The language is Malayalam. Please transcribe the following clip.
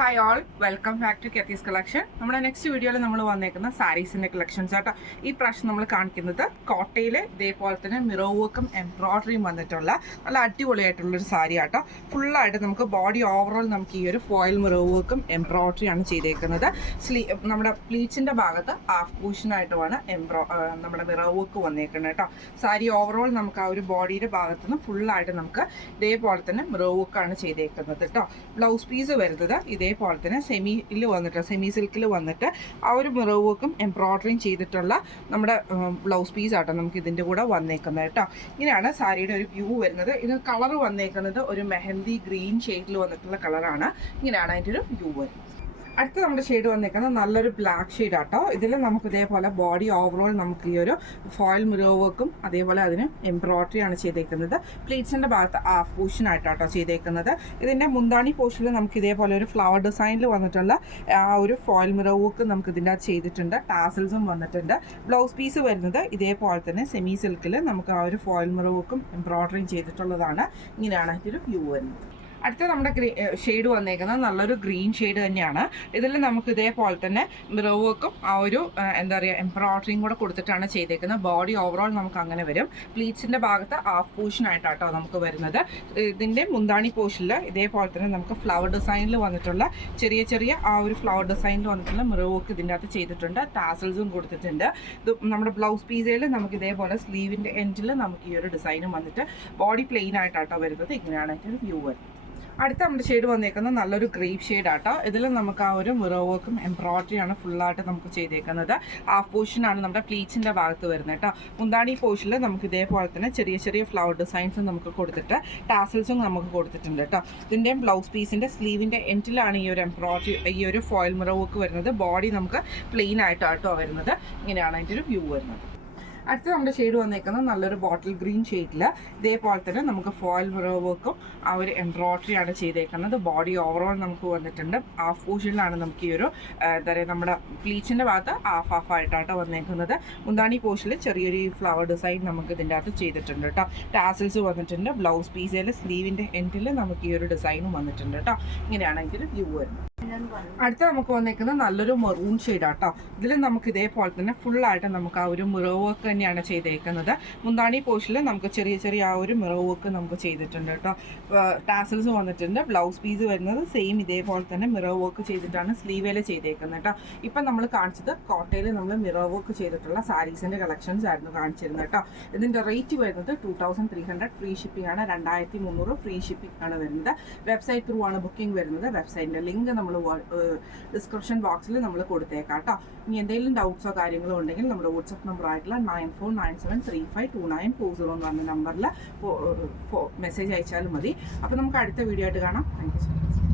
Hi all, welcome back to കെത്തീസ് കളക്ഷൻ. നമ്മുടെ നെക്സ്റ്റ് വീഡിയോയിൽ നമ്മൾ വന്നേക്കുന്ന സാരീസിൻ്റെ കളക്ഷൻസ് ആട്ടോ. ഈ പ്രാവശ്യം നമ്മൾ കാണിക്കുന്നത് കോട്ടയിൽ ഇതേപോലെ തന്നെ മിറർ വർക്കും എംബ്രോയ്ഡറിയും വന്നിട്ടുള്ള നല്ല അടിപൊളിയായിട്ടുള്ളൊരു സാരി ആട്ടോ. ഫുള്ളായിട്ട് നമുക്ക് ബോഡി ഓവറോൾ നമുക്ക് ഈ ഒരു ഫോയിൽ മിറർ വർക്കും എംബ്രോയ്ഡറിയാണ് ചെയ്തേക്കുന്നത്. നമ്മുടെ പ്ലീറ്റ്സിൻ്റെ ഭാഗത്ത് ഹാഫ് പൂഷനായിട്ടുമാണ് നമ്മുടെ മിറർ വർക്ക് വന്നേക്കുന്നത് കേട്ടോ. സാരി ഓവറോൾ നമുക്ക് ആ ഒരു ബോഡിയുടെ ഭാഗത്ത് നിന്ന് ഫുള്ളായിട്ട് നമുക്ക് ഇതേപോലെ തന്നെ മിറർ വർക്കാണ് ചെയ്തേക്കുന്നത് കേട്ടോ. ബ്ലൗസ് പീസ് വരുന്നത് ഇതേപോലെ തന്നെ സെമി സിൽക്കിൽ വന്നിട്ട് ആ ഒരു മിറർ വർക്കും എംബ്രോയ്ഡറിയും ചെയ്തിട്ടുള്ള നമ്മുടെ ബ്ലൗസ് പീസ് ആട്ടോ നമുക്ക് ഇതിൻ്റെ കൂടെ വന്നേക്കുന്നത് കേട്ടോ. ഇങ്ങനെയാണ് സാരിയുടെ ഒരു വ്യൂ വരുന്നത്. ഇത് കളർ വന്നേക്കുന്നത് ഒരു മെഹന്തി ഗ്രീൻ ഷെയ്ഡിൽ വന്നിട്ടുള്ള കളറാണ്. ഇങ്ങനെയാണ് അതിൻ്റെ ഒരു വ്യൂ വരുന്നത്. അടുത്ത നമ്മുടെ ഷെയ്ഡ് വന്നേക്കുന്നത് നല്ലൊരു ബ്ലാക്ക് ഷെയ്ഡ് ആട്ടോ. ഇതിൽ നമുക്ക് ഇതേപോലെ ബോഡി ഓവറോൾ നമുക്ക് ഈ ഒരു ഫോയിൽ മിറർ വർക്കും അതേപോലെ അതിന് എംബ്രോയ്ഡറിയാണ് ചെയ്തേക്കുന്നത്. പ്ലീറ്റ്സിൻ്റെ ഭാഗത്ത് ഹാഫ് പൂഷനായിട്ടാട്ടോ ചെയ്തേക്കുന്നത്. ഇതിൻ്റെ മുന്താണി പോർഷനിൽ നമുക്ക് ഇതേപോലെ ഒരു ഫ്ലവർ ഡിസൈനിൽ വന്നിട്ടുള്ള ആ ഒരു ഫോയിൽ മിറർ വർക്ക് നമുക്ക് ഇതിൻ്റെ അകത്ത് ചെയ്തിട്ടുണ്ട്. ടാസൽസും വന്നിട്ടുണ്ട്. ബ്ലൗസ് പീസ് വരുന്നത് ഇതേപോലെ തന്നെ സെമി സിൽക്കിൽ നമുക്ക് ആ ഒരു ഫോയിൽ മിറർ വർക്കും എംബ്രോയ്ഡറിയും ചെയ്തിട്ടുള്ളതാണ്. ഇങ്ങനെയാണ് അതിൻ്റെ ഒരു വ്യൂ വരുന്നത്. അടുത്ത നമ്മുടെ ഷെയ്ഡ് വന്നേക്കുന്നത് നല്ലൊരു ഗ്രീൻ ഷെയ്ഡ് തന്നെയാണ്. ഇതിൽ നമുക്ക് ഇതേപോലെ തന്നെ മിറർ വർക്കും ആ ഒരു എംബ്രോയ്ഡറിയും കൂടെ കൊടുത്തിട്ടാണ് ചെയ്തേക്കുന്നത്. ബോഡി ഓവറോൾ നമുക്ക് അങ്ങനെ വരും. പ്ലീറ്റ്സിൻ്റെ ഭാഗത്ത് ഹാഫ് പോർഷനായിട്ടാട്ടോ നമുക്ക് വരുന്നത്. ഇതിൻ്റെ മുന്താണി പോർഷനിൽ ഇതേപോലെ തന്നെ നമുക്ക് ഫ്ലവർ ഡിസൈനിൽ വന്നിട്ടുള്ള ചെറിയ ആ ഒരു ഫ്ലവർ ഡിസൈനിൽ വന്നിട്ടുള്ള മിറർ വർക്ക് ഇതിൻ്റെ അകത്ത് ചെയ്തിട്ടുണ്ട്. ടാസൽസും കൊടുത്തിട്ടുണ്ട്. ഇത് നമ്മുടെ ബ്ലൗസ് പീസയിൽ നമുക്ക് ഇതേപോലെ സ്ലീവിൻ്റെ എൻഡിൽ നമുക്ക് ഈ ഒരു ഡിസൈനും വന്നിട്ട് ബോഡി പ്ലെയിൻ ആയിട്ടാട്ടോ വരുന്നത്. ഇങ്ങനെയാണ് അതിൻ്റെ ഒരു വ്യൂ വരുന്നത്. അടുത്ത നമ്മുടെ ഷെയ്ഡ് വന്നേക്കുന്നത് നല്ലൊരു ഗ്രേപ്പ് ഷെയ്ഡ് ആട്ടോ. ഇതിൽ നമുക്ക് ആ ഒരു മിറർ വർക്കും എംബ്രോയ്ഡറിയാണ് ഫുള്ളായിട്ട് നമുക്ക് ചെയ്തേക്കുന്നത്. ഹാഫ് പോർഷനാണ് നമ്മുടെ പ്ലീറ്റ്സിൻ്റെ ഭാഗത്ത് വരുന്നത് കേട്ടോ. മുന്താണി പോർഷനിൽ നമുക്ക് ഇതേപോലെ തന്നെ ചെറിയ ഫ്ലവർ ഡിസൈൻസും നമുക്ക് കൊടുത്തിട്ട് ടാസൽസും നമുക്ക് കൊടുത്തിട്ടുണ്ട് കേട്ടോ. ഇതിൻ്റെയും ബ്ലൗസ് പീസിൻ്റെ സ്ലീവിൻ്റെ എൻഡിലാണ് ഈ ഒരു എംബ്രോയ്ഡറി ഈ ഒരു ഫോയിൽ മിറർ വർക്ക് വരുന്നത്. ബോഡി നമുക്ക് പ്ലെയിൻ ആയിട്ടാട്ടോ വരുന്നത്. ഇങ്ങനെയാണ് അതിൻ്റെ ഒരു വ്യൂ വരുന്നത്. അടുത്ത നമ്മുടെ ഷെയ്ഡ് വന്നേക്കുന്നത് നല്ലൊരു ബോട്ടിൽ ഗ്രീൻ ഷെയ്ഡിൽ ഇതേപോലെ തന്നെ നമുക്ക് ഫോയിൽ മിറർ വർക്കും ആ ഒരു എംബ്രോയ്ഡറിയാണ് ചെയ്തേക്കുന്നത്. ബോഡി ഓവറോൾ നമുക്ക് വന്നിട്ടുണ്ട്. ഹാഫ് പോർഷനിലാണ് നമുക്ക് ഈ ഒരു നമ്മുടെ പ്ലീറ്റ്സിൻ്റെ ഭാഗത്ത് ഹാഫ് ആയിട്ടാണ് വന്നേക്കുന്നത്. മുന്താണി പോർഷനിൽ ചെറിയൊരു ഫ്ലവർ ഡിസൈൻ നമുക്ക് ഇതിൻ്റെ അകത്ത് ചെയ്തിട്ടുണ്ട് കേട്ടോ. ടാസൽസ് വന്നിട്ടുണ്ട്. ബ്ലൗസ് പീസിൽ സ്ലീവിൻ്റെ എൻഡിൽ നമുക്ക് ഈ ഒരു ഡിസൈനും വന്നിട്ടുണ്ട് കേട്ടോ. ഇങ്ങനെയാണ് ഇതിൽ വ്യൂ വരുന്നത്. അടുത്ത നമുക്ക് വന്നേക്കുന്നത് നല്ലൊരു മെറൂൺ ഷെയ്ഡാട്ടോ. ഇതിൽ നമുക്ക് ഇതേപോലെ തന്നെ ഫുള്ളായിട്ട് നമുക്ക് ആ ഒരു മിറർ വർക്ക് തന്നെയാണ് ചെയ്തേക്കുന്നത്. മുന്താണി പോർഷനിൽ നമുക്ക് ചെറിയ ആ ഒരു മിറർ വർക്ക് നമുക്ക് ചെയ്തിട്ടുണ്ട് കേട്ടോ. ടാസൽസ് വന്നിട്ടുണ്ട്. ബ്ലൗസ് പീസ് വരുന്നത് സെയിം ഇതേപോലെ തന്നെ മിറർ വർക്ക് ചെയ്തിട്ടാണ് സ്ലീവേൽ ചെയ്തേക്കുന്നത് കേട്ടോ. ഇപ്പം നമ്മൾ കാണിച്ചത് കോട്ടയിൽ നമ്മൾ മിറർ വർക്ക് ചെയ്തിട്ടുള്ള സാരീസിൻ്റെ കളക്ഷൻസ് ആയിരുന്നു കാണിച്ചിരുന്നത് കേട്ടോ. ഇതിൻ്റെ റേറ്റ് വരുന്നത് 2300 ഫ്രീ ഷിപ്പിംഗ് ആണ്. 2300 ഫ്രീ ഷിപ്പിംഗ് ആണ് വരുന്നത്. വെബ്സൈറ്റ് ത്രൂ ആണ് ബുക്കിംഗ് വരുന്നത്. വെബ്സൈറ്റിൻ്റെ ലിങ്ക് നമ്മൾ ഡിസ്ക്രിപ്ഷൻ ബോക്സിൽ നമ്മൾ കൊടുത്തേക്കാം കേട്ടോ. ഇനി എന്തെങ്കിലും ഡൗട്ട്സോ കാര്യങ്ങളോ ഉണ്ടെങ്കിൽ നമ്മുടെ വാട്സപ്പ് നമ്പർ ആയിട്ടുള്ള 9497352940 എന്ന് പറഞ്ഞ നമ്പറിൽ മെസ്സേജ് അയച്ചാലും മതി. അപ്പോൾ നമുക്ക് അടുത്ത വീഡിയോ ആയിട്ട് കാണാം. Thank you so much.